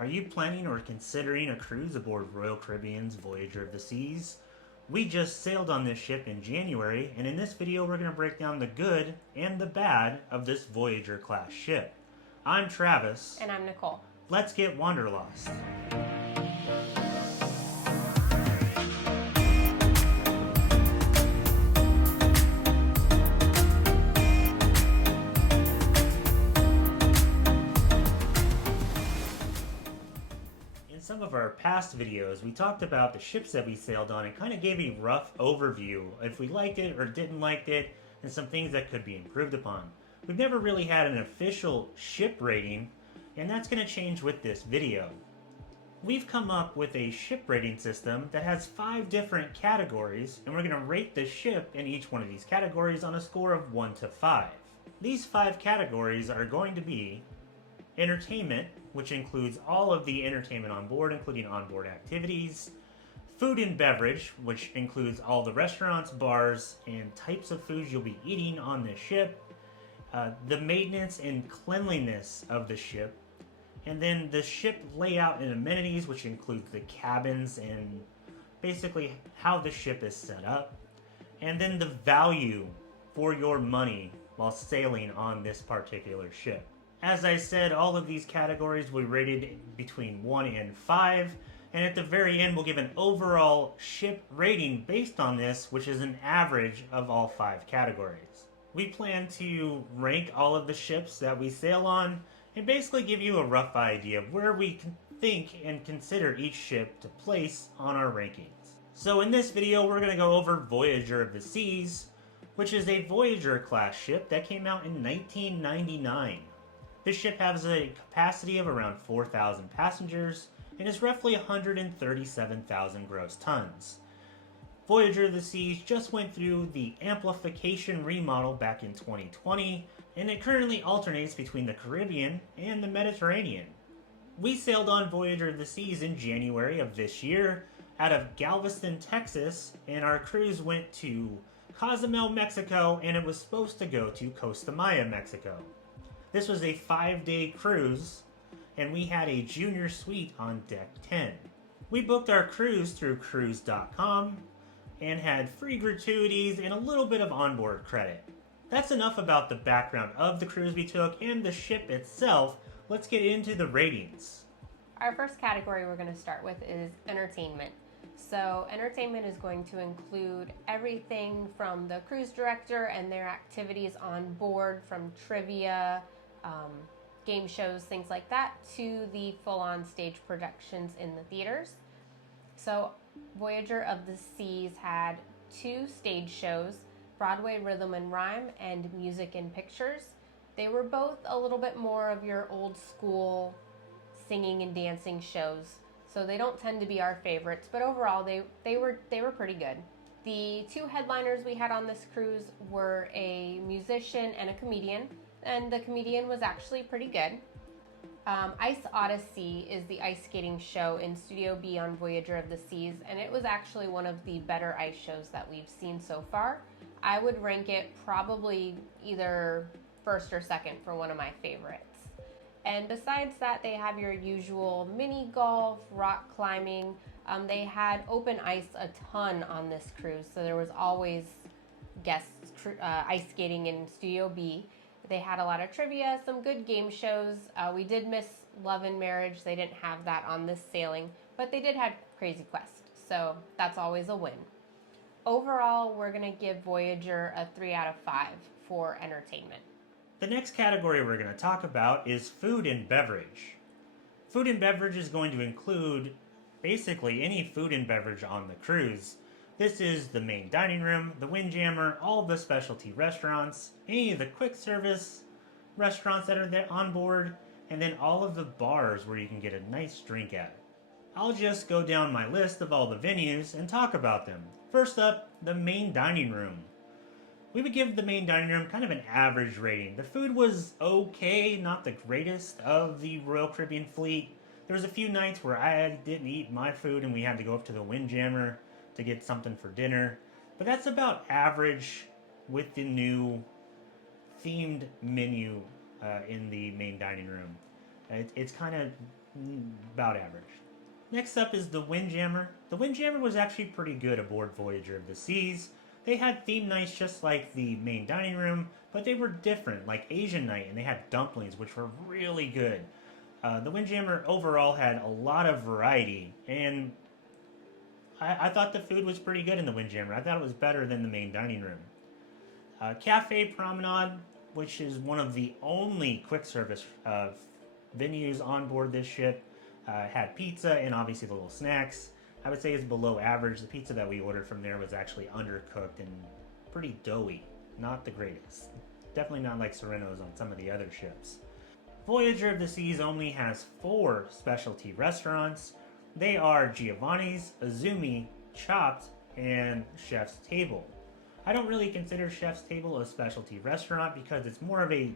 Are you planning or considering a cruise aboard Royal Caribbean's Voyager of the Seas? We just sailed on this ship in January, and in this video we're going to break down the good and the bad of this Voyager class ship. I'm Travis. And I'm Nicole. Let's get wanderlost. In some of our past videos, we talked about the ships that we sailed on and kind of gave a rough overview if we liked it or didn't like it and some things that could be improved upon. We've never really had an official ship rating, and that's going to change with this video. We've come up with a ship rating system that has 5 different categories, and we're going to rate the ship in each one of these categories on a score of 1 to 5. These 5 categories are going to be entertainment, which includes all of the entertainment on board, including onboard activities. Food and beverage, which includes all the restaurants, bars, and types of foods you'll be eating on this ship. The maintenance and cleanliness of the ship. And then the ship layout and amenities, which includes the cabins and basically how the ship is set up. And then the value for your money while sailing on this particular ship. As I said, all of these categories we rated between 1 and 5, and at the very end we'll give an overall ship rating based on this, which is an average of all 5 categories. We plan to rank all of the ships that we sail on, and basically give you a rough idea of where we can think and consider each ship to place on our rankings. So in this video we're going to go over Voyager of the Seas, which is a Voyager class ship that came out in 1999. This ship has a capacity of around 4,000 passengers and is roughly 137,000 gross tons. Voyager of the Seas just went through the amplification remodel back in 2020, and it currently alternates between the Caribbean and the Mediterranean. We sailed on Voyager of the Seas in January of this year out of Galveston, Texas, and our cruise went to Cozumel, Mexico, and it was supposed to go to Costa Maya, Mexico. This was a 5-day cruise, and we had a junior suite on deck 10. We booked our cruise through cruise.com and had free gratuities and a little bit of onboard credit. That's enough about the background of the cruise we took and the ship itself. Let's get into the ratings. Our first category we're going to start with is entertainment. So entertainment is going to include everything from the cruise director and their activities on board, from trivia, game shows, things like that, to the full-on stage productions in the theaters. So Voyager of the Seas had 2 stage shows, Broadway Rhythm and Rhyme and Music and Pictures. They were both a little bit more of your old school singing and dancing shows, so they don't tend to be our favorites, but overall they were pretty good. The 2 headliners we had on this cruise were a musician and a comedian, and the comedian was actually pretty good. Ice Odyssey is the ice skating show in Studio B on Voyager of the Seas, and it was actually one of the better ice shows that we've seen so far. I would rank it probably either first or second for one of my favorites. And besides that, they have your usual mini golf, rock climbing. They had open ice a ton on this cruise, so there was always guests ice skating in Studio B. They had a lot of trivia, some good game shows. We did miss Love and Marriage. They didn't have that on this sailing, but they did have Crazy Quest, so that's always a win. Overall, we're going to give Voyager a 3 out of 5 for entertainment. The next category we're going to talk about is food and beverage. Food and beverage is going to include basically any food and beverage on the cruise. This is the main dining room, the Windjammer, all the specialty restaurants, any of the quick service restaurants that are there on board, and then all of the bars where you can get a nice drink at. I'll just go down my list of all the venues and talk about them. First up, the main dining room. We would give the main dining room kind of an average rating. The food was okay, not the greatest of the Royal Caribbean fleet. There was a few nights where I didn't eat my food and we had to go up to the Windjammer to get something for dinner. But that's about average with the new themed menu in the main dining room. It's kind of about average. Next up is the Windjammer. The Windjammer was actually pretty good aboard Voyager of the Seas. They had theme nights just like the main dining room, but they were different, like Asian night, and they had dumplings, which were really good. The Windjammer overall had a lot of variety, and I thought the food was pretty good in the Windjammer. I thought it was better than the main dining room. Cafe Promenade, which is one of the only quick service venues on board this ship, had pizza and obviously the little snacks. I would say it's below average. The pizza that we ordered from there was actually undercooked and pretty doughy. Not the greatest. Definitely not like Sereno's on some of the other ships. Voyager of the Seas only has 4 specialty restaurants. They are Giovanni's, Azumi, Chopped, and Chef's Table. I don't really consider Chef's Table a specialty restaurant because it's more of a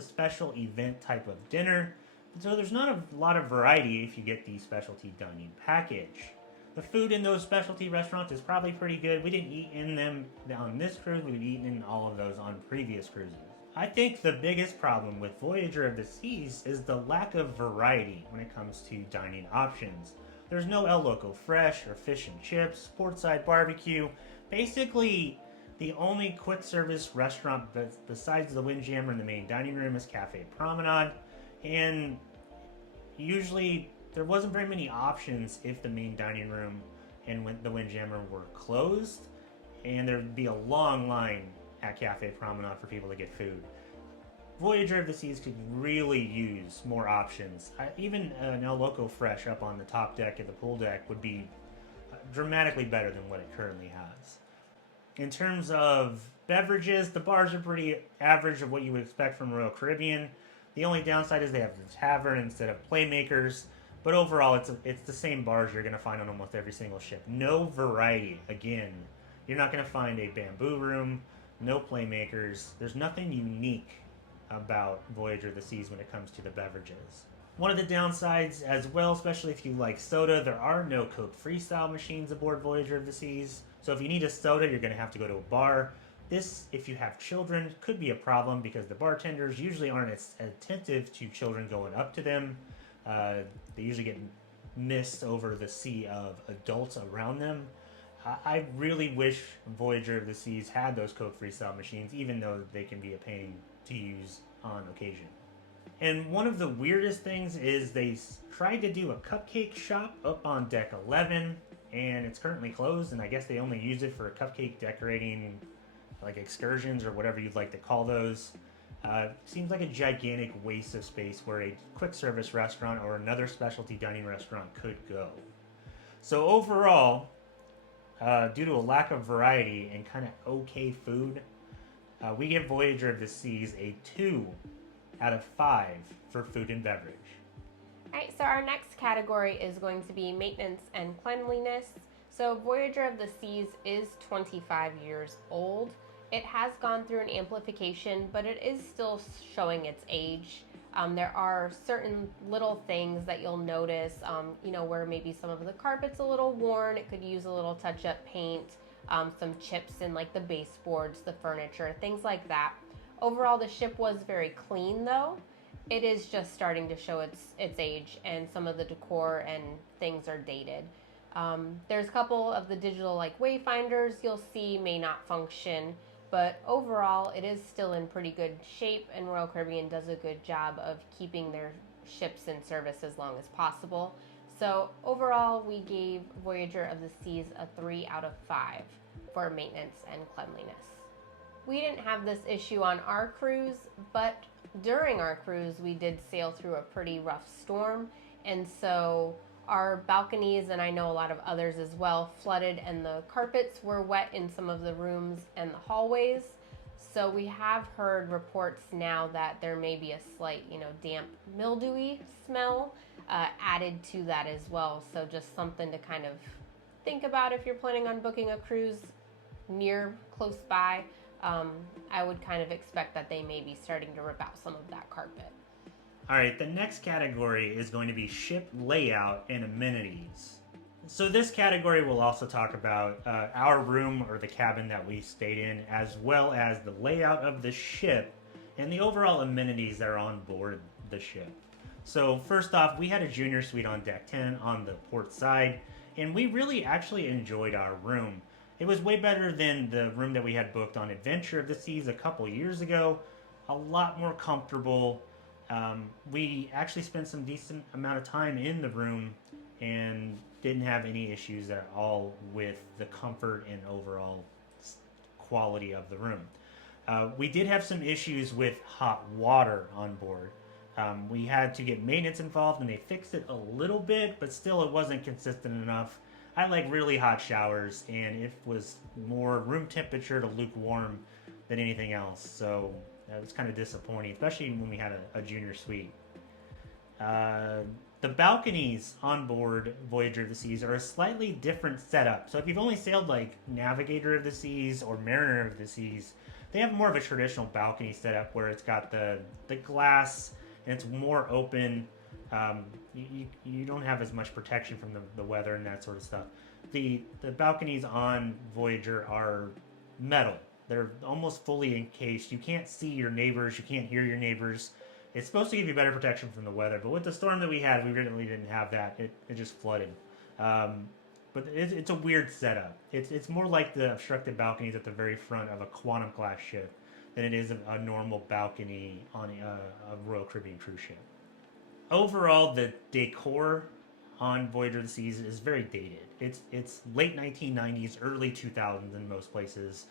special event type of dinner. So there's not a lot of variety if you get the specialty dining package. The food in those specialty restaurants is probably pretty good. We didn't eat in them on this cruise. We've eaten in all of those on previous cruises. I think the biggest problem with Voyager of the Seas is the lack of variety when it comes to dining options. There's no El Loco Fresh or fish and chips, portside barbecue. Basically, the only quick service restaurant besides the Windjammer in the main dining room is Cafe Promenade. And usually there wasn't very many options if the main dining room and the Windjammer were closed, and there'd be a long line at Cafe Promenade for people to get food. Voyager of the Seas could really use more options. Even an El Loco Fresh up on the top deck at the pool deck would be dramatically better than what it currently has. In terms of beverages, the bars are pretty average of what you would expect from Royal Caribbean. The only downside is they have the tavern instead of playmakers, but overall it's the same bars you're going to find on almost every single ship. No variety. Again, you're not going to find a bamboo room, no playmakers. There's nothing unique about Voyager of the Seas when it comes to the beverages. One of the downsides as well, especially if you like soda, there are no Coke Freestyle machines aboard Voyager of the Seas. So if you need a soda, you're going to have to go to a bar. This, if you have children, could be a problem because the bartenders usually aren't as attentive to children going up to them. They usually get missed over the sea of adults around them. I really wish Voyager of the Seas had those Coke Freestyle machines, even though they can be a pain to use on occasion. And one of the weirdest things is they tried to do a cupcake shop up on deck 11, and it's currently closed, and I guess they only use it for cupcake decorating, like excursions or whatever you'd like to call those. Seems like a gigantic waste of space where a quick service restaurant or another specialty dining restaurant could go. So overall, due to a lack of variety and kind of okay food, we give Voyager of the Seas a 2 out of 5 for food and beverage. Alright, so our next category is going to be maintenance and cleanliness. So Voyager of the Seas is 25 years old. It has gone through an amplification, but it is still showing its age. There are certain little things that you'll notice, where maybe some of the carpet's a little worn. It could use a little touch-up paint, some chips in like the baseboards, the furniture, things like that. Overall, the ship was very clean though. It is just starting to show its age, and some of the decor and things are dated. There's a couple of the digital like wayfinders you'll see may not function, but overall it is still in pretty good shape, and Royal Caribbean does a good job of keeping their ships in service as long as possible. So overall, we gave Voyager of the Seas a 3 out of 5 for maintenance and cleanliness. We didn't have this issue on our cruise, but during our cruise we did sail through a pretty rough storm, and so our balconies, and I know a lot of others as well, flooded, and the carpets were wet in some of the rooms and the hallways. So we have heard reports now that there may be a slight, damp, mildewy smell added to that as well. So just something to kind of think about if you're planning on booking a cruise close by. I would kind of expect that they may be starting to rip out some of that carpet. Alright, the next category is going to be ship layout and amenities. So this category will also talk about our room or the cabin that we stayed in, as well as the layout of the ship and the overall amenities that are on board the ship. So first off, we had a junior suite on deck 10 on the port side, and we really actually enjoyed our room. It was way better than the room that we had booked on Adventure of the Seas a couple years ago. A lot more comfortable. We actually spent some decent amount of time in the room and didn't have any issues at all with the comfort and overall quality of the room. We did have some issues with hot water on board. We had to get maintenance involved, and they fixed it a little bit, but still it wasn't consistent enough. I like really hot showers, and it was more room temperature to lukewarm than anything else. So that was kind of disappointing, especially when we had a junior suite. Uh, the balconies on board Voyager of the Seas are a slightly different setup. So if you've only sailed like Navigator of the Seas or Mariner of the Seas, they have more of a traditional balcony setup where it's got the glass and it's more open. You don't have as much protection from the weather and that sort of stuff. The balconies on Voyager are metal. They're almost fully encased. You can't see your neighbors. You can't hear your neighbors. It's supposed to give you better protection from the weather, but with the storm that we had, we really didn't have that. It just flooded. But it's a weird setup. It's more like the obstructed balconies at the very front of a quantum class ship than it is a normal balcony on a Royal Caribbean cruise ship. Overall, the decor on Voyager of the Seas is very dated. It's late 1990s, early 2000s in most places.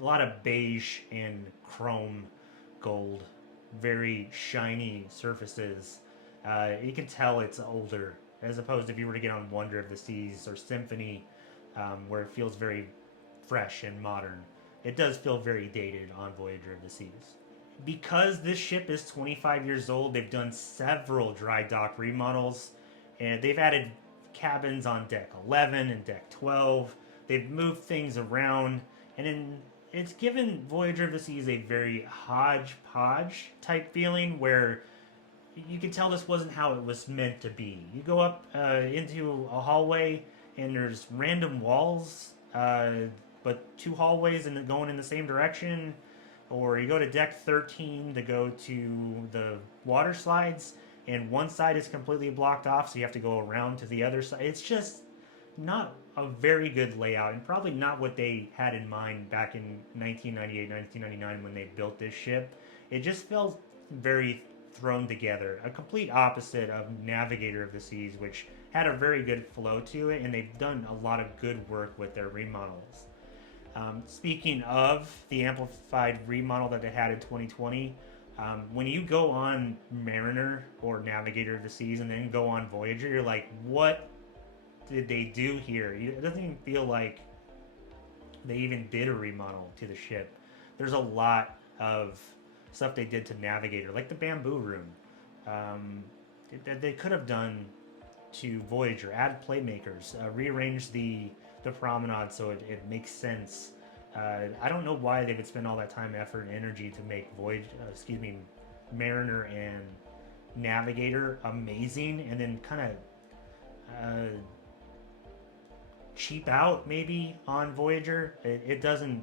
A lot of beige and chrome gold, very shiny surfaces. You can tell it's older, as opposed to if you were to get on Wonder of the Seas or Symphony, where it feels very fresh and modern. It does feel very dated on Voyager of the Seas. Because this ship is 25 years old, they've done several dry dock remodels, and they've added cabins on deck 11 and deck 12. They've moved things around, and it's given Voyager of the Seas a very hodgepodge type feeling where you can tell this wasn't how it was meant to be. You go up into a hallway, and there's random walls, but two hallways and going in the same direction. Or you go to deck 13 to go to the water slides, and one side is completely blocked off, so you have to go around to the other side. It's just not a very good layout, and probably not what they had in mind back in 1998, 1999 when they built this ship. It just felt very thrown together. A complete opposite of Navigator of the Seas, which had a very good flow to it, and they've done a lot of good work with their remodels. Speaking of the amplified remodel that they had in 2020, when you go on Mariner or Navigator of the Seas and then go on Voyager, you're like, what did they do here? It doesn't even feel like they even did a remodel to the ship. There's a lot of stuff they did to Navigator, like the bamboo room. That they could have done to Voyager, add playmakers, rearrange the promenade so it makes sense. I don't know why they would spend all that time, effort, and energy to make Mariner and Navigator amazing, and then kind of cheap out maybe on Voyager. It doesn't.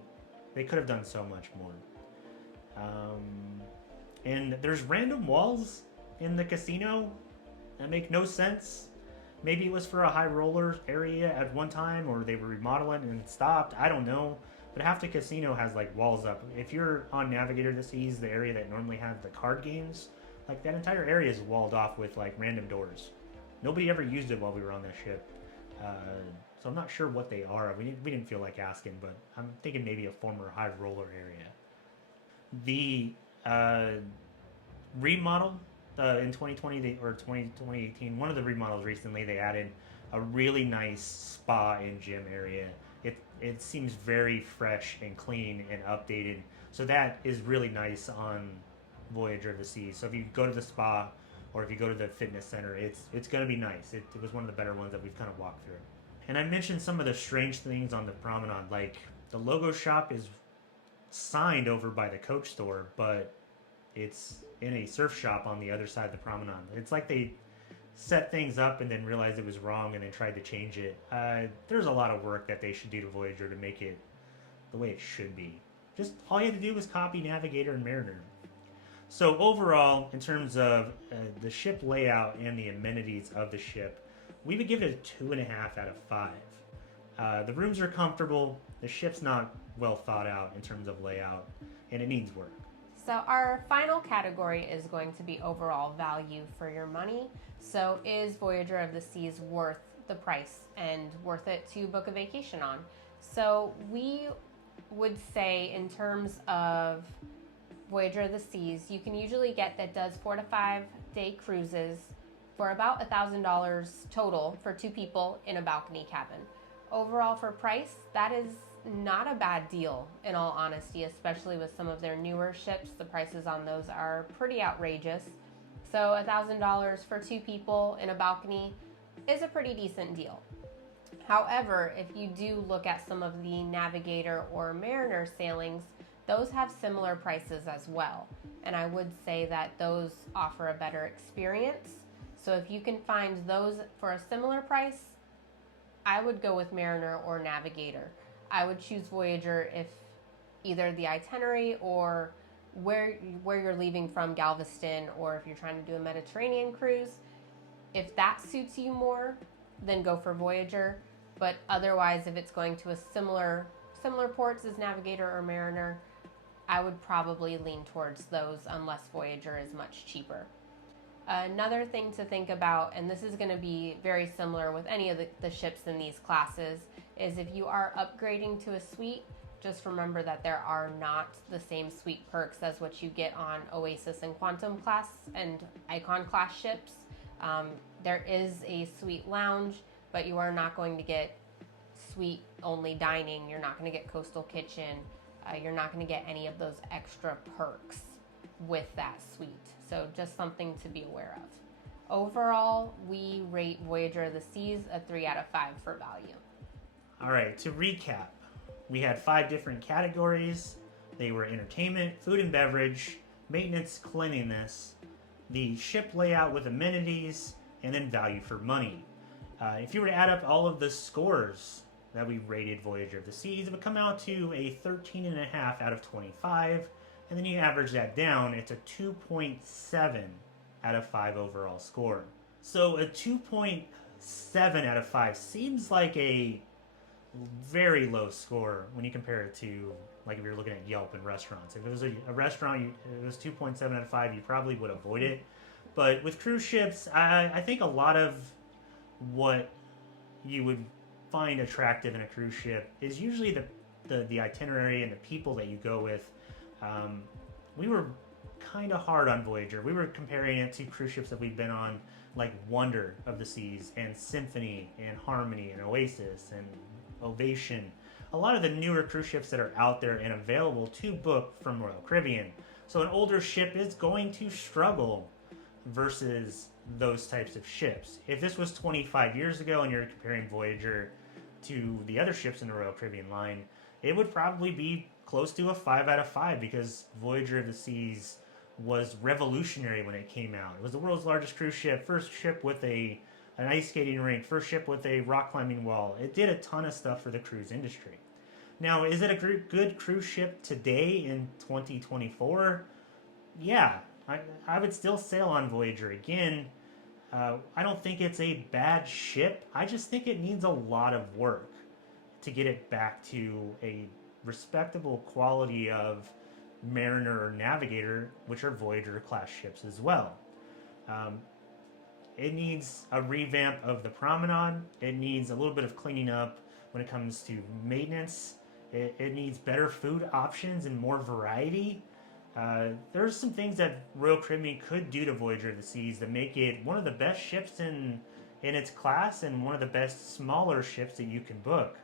They could have done so much more. And there's random walls in the casino that make no sense. Maybe it was for a high roller area at one time, or they were remodeling and it stopped. I don't know. But half the casino has like walls up. If you're on Navigator of the Seas, the area that normally has the card games, like that entire area is walled off with like random doors. Nobody ever used it while we were on that ship. So I'm not sure what they are. We didn't feel like asking, but I'm thinking maybe a former high roller area. The remodel in 2020 or 2018, one of the remodels recently, they added a really nice spa and gym area. It seems very fresh and clean and updated. So that is really nice on Voyager of the Seas. So if you go to the spa or if you go to the fitness center, it's going to be nice. It was one of the better ones that we've kind of walked through. And I mentioned some of the strange things on the promenade, like the logo shop is signed over by the coach store, but it's in a surf shop on the other side of the promenade. It's like they set things up and then realized it was wrong and then tried to change it. There's a lot of work that they should do to Voyager to make it the way it should be. Just all you had to do was copy Navigator and Mariner. So overall, in terms of the ship layout and the amenities of the ship, we would give it a 2.5 out of 5. The rooms are comfortable. The ship's not well thought out in terms of layout, and it needs work. So our final category is going to be overall value for your money. So is Voyager of the Seas worth the price and worth it to book a vacation on? So we would say in terms of Voyager of the Seas, you can usually get that does 4 to 5 day cruises for about $1,000 total for 2 people in a balcony cabin. Overall for price, that is not a bad deal in all honesty, especially with some of their newer ships. The prices on those are pretty outrageous. So $1,000 for 2 people in a balcony is a pretty decent deal. However, if you do look at some of the Navigator or Mariner sailings, those have similar prices as well. And I would say that those offer a better experience. So if you can find those for a similar price, I would go with Mariner or Navigator. I would choose Voyager if either the itinerary or where you're leaving from Galveston, or if you're trying to do a Mediterranean cruise, if that suits you more, then go for Voyager. But otherwise, if it's going to a similar ports as Navigator or Mariner, I would probably lean towards those unless Voyager is much cheaper. Another thing to think about, and this is going to be very similar with any of the ships in these classes, is if you are upgrading to a suite, just remember that there are not the same suite perks as what you get on Oasis and Quantum class and Icon class ships. There is a suite lounge, but you are not going to get suite only dining. You're not going to get coastal kitchen. You're not going to get any of those extra perks with that suite. So just something to be aware of. Overall, we rate Voyager of the Seas a 3 out of 5 for value. All right, to recap, we had 5 different categories. They were entertainment, food and beverage, maintenance, cleanliness, the ship layout with amenities, and then value for money. If you were to add up all of the scores that we rated Voyager of the Seas, it would come out to a 13.5 out of 25. And then you average that down, it's a 2.7 out of 5 overall score. So a 2.7 out of 5 seems like a very low score when you compare it to, like, if you're looking at Yelp and restaurants. If it was a restaurant, it was 2.7 out of 5, you probably would avoid it. But with cruise ships, I think a lot of what you would find attractive in a cruise ship is usually the itinerary and the people that you go with. We were kind of hard on Voyager. We were comparing it to cruise ships that we've been on, like Wonder of the Seas and Symphony and Harmony and Oasis and Ovation. A lot of the newer cruise ships that are out there and available to book from Royal Caribbean. So an older ship is going to struggle versus those types of ships. If this was 25 years ago and you're comparing Voyager to the other ships in the Royal Caribbean line, it would probably be close to a 5 out of 5 because Voyager of the Seas was revolutionary when it came out. It was the world's largest cruise ship, first ship with an ice skating rink, first ship with a rock climbing wall. It did a ton of stuff for the cruise industry. Now, is it a good cruise ship today in 2024? Yeah, I would still sail on Voyager again. I don't think it's a bad ship. I just think it needs a lot of work to get it back to a respectable quality of Mariner or Navigator, which are Voyager class ships as well. It needs a revamp of the promenade. It needs a little bit of cleaning up when it comes to maintenance. It needs better food options and more variety. There's some things that Royal Caribbean could do to Voyager of the Seas that make it one of the best ships in its class and one of the best smaller ships that you can book.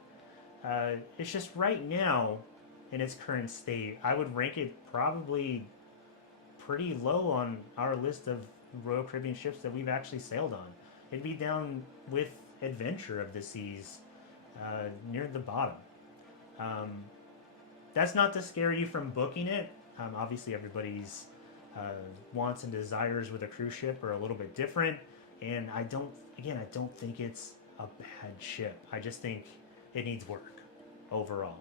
It's just right now, in its current state, I would rank it probably pretty low on our list of Royal Caribbean ships that we've actually sailed on. It'd be down with Adventure of the Seas, near the bottom. That's not to scare you from booking it. Obviously, everybody's wants and desires with a cruise ship are a little bit different, and I don't think it's a bad ship. I just think it needs work overall.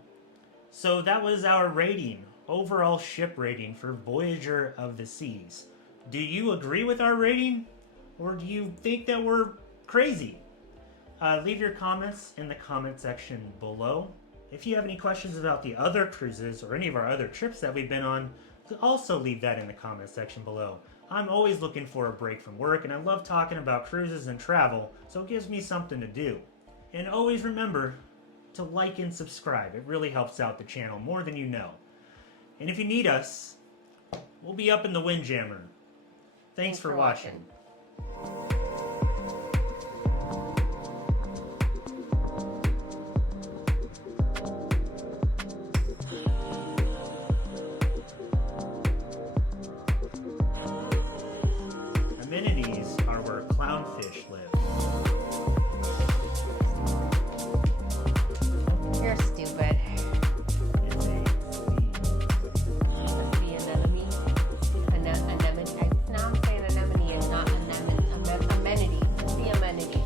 So that was our rating overall ship rating for Voyager of the Seas. Do you agree with our rating? Or do you think that we're crazy? Leave your comments in the comment section below. If you have any questions about the other cruises or any of our other trips that we've been on, also leave that in the comment section below. I'm always looking for a break from work, and I love talking about cruises and travel, so it gives me something to do. And always remember to like and subscribe. It really helps out the channel more than you know. And if you need us, we'll be up in the Windjammer. Thanks for watching. Amenities are where clownfish live. You're stupid. It's a Must be anemone. Anemone. Now I'm saying anemone is not anemone. Amenity. The amenity.